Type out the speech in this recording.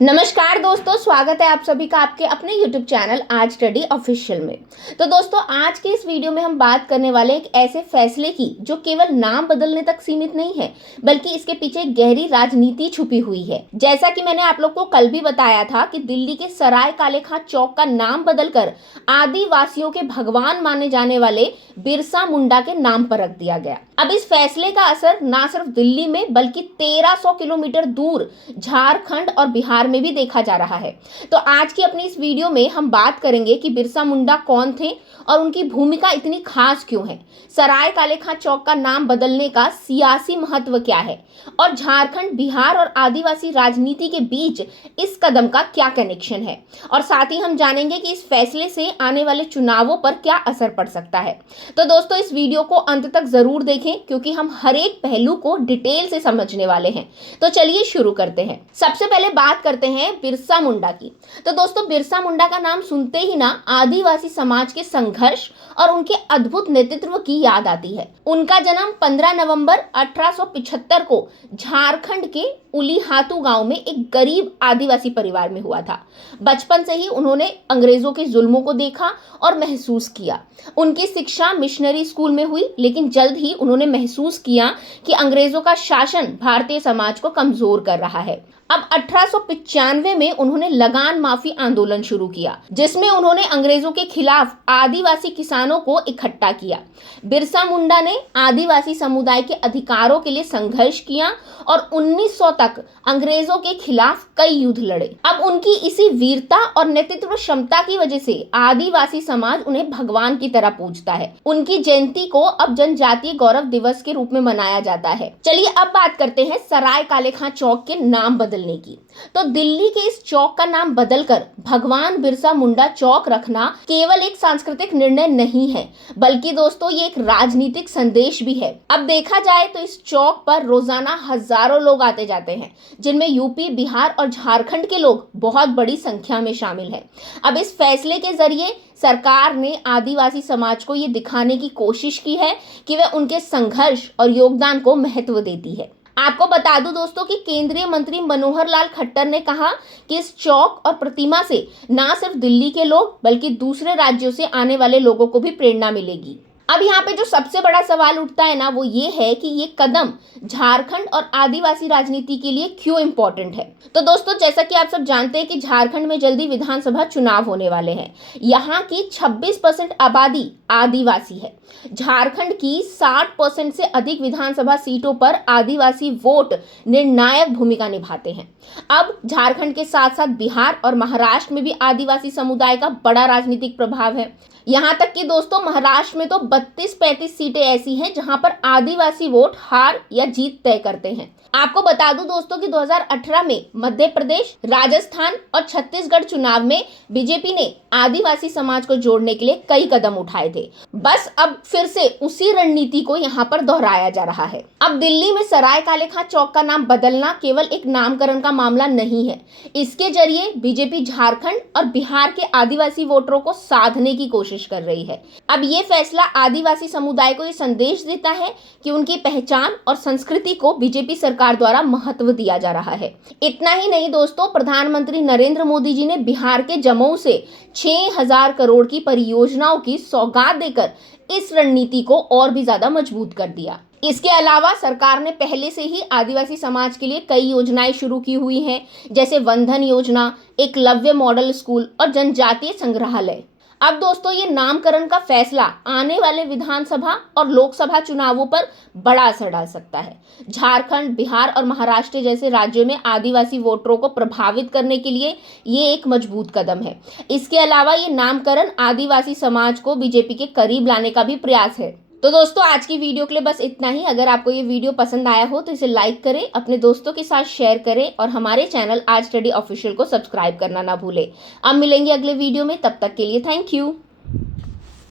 नमस्कार दोस्तों, स्वागत है आप सभी का आपके अपने YouTube चैनल आज स्टडी ऑफिशियल में। तो दोस्तों, आज के इस वीडियो में हम बात करने वाले एक ऐसे फैसले की जो केवल नाम बदलने तक सीमित नहीं है, बल्कि इसके पीछे एक गहरी राजनीति छुपी हुई है। जैसा कि मैंने आप लोग को कल भी बताया था कि दिल्ली के सराय काले खां चौक का नाम बदलकर आदिवासियों के भगवान माने जाने वाले बिरसा मुंडा के नाम पर रख दिया गया। अब इस फैसले का असर न सिर्फ दिल्ली में बल्कि 1300 किलोमीटर दूर झारखंड और बिहार में भी देखा जा रहा है। तो आज की अपनी इस वीडियो में हम बात करेंगे कि बिरसा मुंडा कौन थे और उनकी भूमिका इतनी खास क्यों है, सराय काले खां चौक का नाम बदलने का सियासी महत्व क्या है और झारखंड, बिहार और आदिवासी राजनीति के बीच इस कदम का क्या कनेक्शन है, और साथ ही हम जानेंगे कि इस फैसले से आने वाले चुनावों पर क्या असर पड़ सकता है। तो दोस्तों, इस वीडियो को अंत तक जरूर देखें क्योंकि हम हर एक पहलू को डिटेल से समझने वाले हैं। तो चलिए शुरू करते हैं। सबसे पहले बात करते हैं बिरसा मुंडा की। तो दोस्तों, बिरसा मुंडा का नाम सुनते ही ना आदिवासी समाज के संघर्ष और उनके अद्भुत नेतृत्व की याद आती है। उनका जन्म 15 नवंबर 1875 को झारखंड के उलीहातू गांव में एक गरीब आदिवासी परिवार में हुआ था। बचपन से ही उन्होंने अंग्रेजों के जुल्मों को देखा और महसूस किया। उनकी शिक्षा मिशनरी स्कूल में हुई, लेकिन जल्द ही उन्होंने महसूस किया कि अंग्रेजों का शासन भारतीय समाज को कमजोर कर रहा है। अब 1895 में उन्होंने लगान माफी आंदोलन शुरू किया, जिसमें उन्होंने अंग्रेजों के खिलाफ आदिवासी किसानों को इकट्ठा किया। बिरसा मुंडा ने आदिवासी समुदाय के अधिकारों के लिए संघर्ष किया और 1900 तक अंग्रेजों के खिलाफ कई युद्ध लड़े। अब उनकी इसी वीरता और नेतृत्व क्षमता की वजह से आदिवासी समाज उन्हें भगवान की तरह पूजता है। उनकी जयंती को अब जनजातीय गौरव दिवस के रूप में मनाया जाता है। चलिए अब बात करते हैं सराय काले खां चौक के नाम बदलने की। तो दिल्ली के इस चौक का नाम बदलकर भगवान बिरसा मुंडा चौक रखना केवल एक सांस्कृतिक निर्णय नहीं है, बल्कि दोस्तों ये एक राजनीतिक संदेश भी है। अब देखा जाए तो इस चौक पर रोजाना हजारों लोग आते जाते हैं, जिनमें यूपी, बिहार और झारखंड के लोग बहुत बड़ी संख्या में शामिल हैं। अब इस फैसले के जरिए सरकार ने आदिवासी समाज को ये दिखाने की कोशिश की है कि वह उनके संघर्ष और योगदान को महत्व देती है। आपको बता दूं दोस्तों कि केंद्रीय मंत्री मनोहर लाल खट्टर ने कहा कि इस चौक और प्रतिमा से न सिर्फ दिल्ली के लोग बल्कि दूसरे राज्यों से आने वाले लोगों को भी प्रेरणा मिलेगी। अब यहाँ पे जो सबसे बड़ा सवाल उठता है ना, वो ये है कि ये कदम झारखंड और आदिवासी राजनीति के लिए क्यों इम्पोर्टेंट है। तो दोस्तों, जैसा कि आप सब जानते हैं कि झारखंड में जल्दी विधानसभा चुनाव होने वाले हैं। यहाँ की 26% आबादी आदिवासी है। झारखंड की 60% से अधिक विधानसभा सीटों पर आदिवासी वोट निर्णायक भूमिका निभाते हैं। अब झारखंड के साथ साथ बिहार और महाराष्ट्र में भी आदिवासी समुदाय का बड़ा राजनीतिक प्रभाव है। यहाँ तक कि दोस्तों, महाराष्ट्र में तो 32-35 सीटें ऐसी हैं जहां पर आदिवासी वोट हार या जीत तय करते हैं। आपको बता दूं दोस्तों कि 2018 में मध्य प्रदेश, राजस्थान और छत्तीसगढ़ चुनाव में बीजेपी ने आदिवासी समाज को जोड़ने के लिए कई कदम उठाए थे। बस अब फिर से उसी रणनीति को यहाँ पर दोहराया जा रहा है। अब दिल्ली में सराय काले खां चौक का नाम बदलना केवल एक नामकरण का मामला नहीं है। इसके जरिए बीजेपी झारखंड और बिहार के आदिवासी वोटरों को साधने की कोशिश कर रही है। अब ये फैसला आदिवासी समुदाय को ये संदेश देता है कि उनकी पहचान और संस्कृति को बीजेपी सरकार द्वारा महत्व दिया जा रहा है। इतना ही नहीं दोस्तों, प्रधानमंत्री नरेंद्र मोदी जी ने बिहार के जमऊ से 6000 करोड़ की परियोजनाओं की सौगात देकर इस रणनीति को और भी ज्यादा मजबूत कर दिया। इसके अलावा सरकार ने पहले से ही आदिवासी समाज के लिए कई योजनाएं शुरू की हुई हैं, जैसे वंदन योजना, एकलव्य मॉडल स्कूल और जनजातीय संग्रहालय। अब दोस्तों, ये नामकरण का फैसला आने वाले विधानसभा और लोकसभा चुनावों पर बड़ा असर डाल सकता है। झारखंड, बिहार और महाराष्ट्र जैसे राज्यों में आदिवासी वोटरों को प्रभावित करने के लिए ये एक मजबूत कदम है। इसके अलावा ये नामकरण आदिवासी समाज को बीजेपी के करीब लाने का भी प्रयास है। तो दोस्तों, आज की वीडियो के लिए बस इतना ही। अगर आपको ये वीडियो पसंद आया हो तो इसे लाइक करें, अपने दोस्तों के साथ शेयर करें और हमारे चैनल आज स्टडी ऑफिशियल को सब्सक्राइब करना ना भूलें। अब मिलेंगे अगले वीडियो में, तब तक के लिए थैंक यू।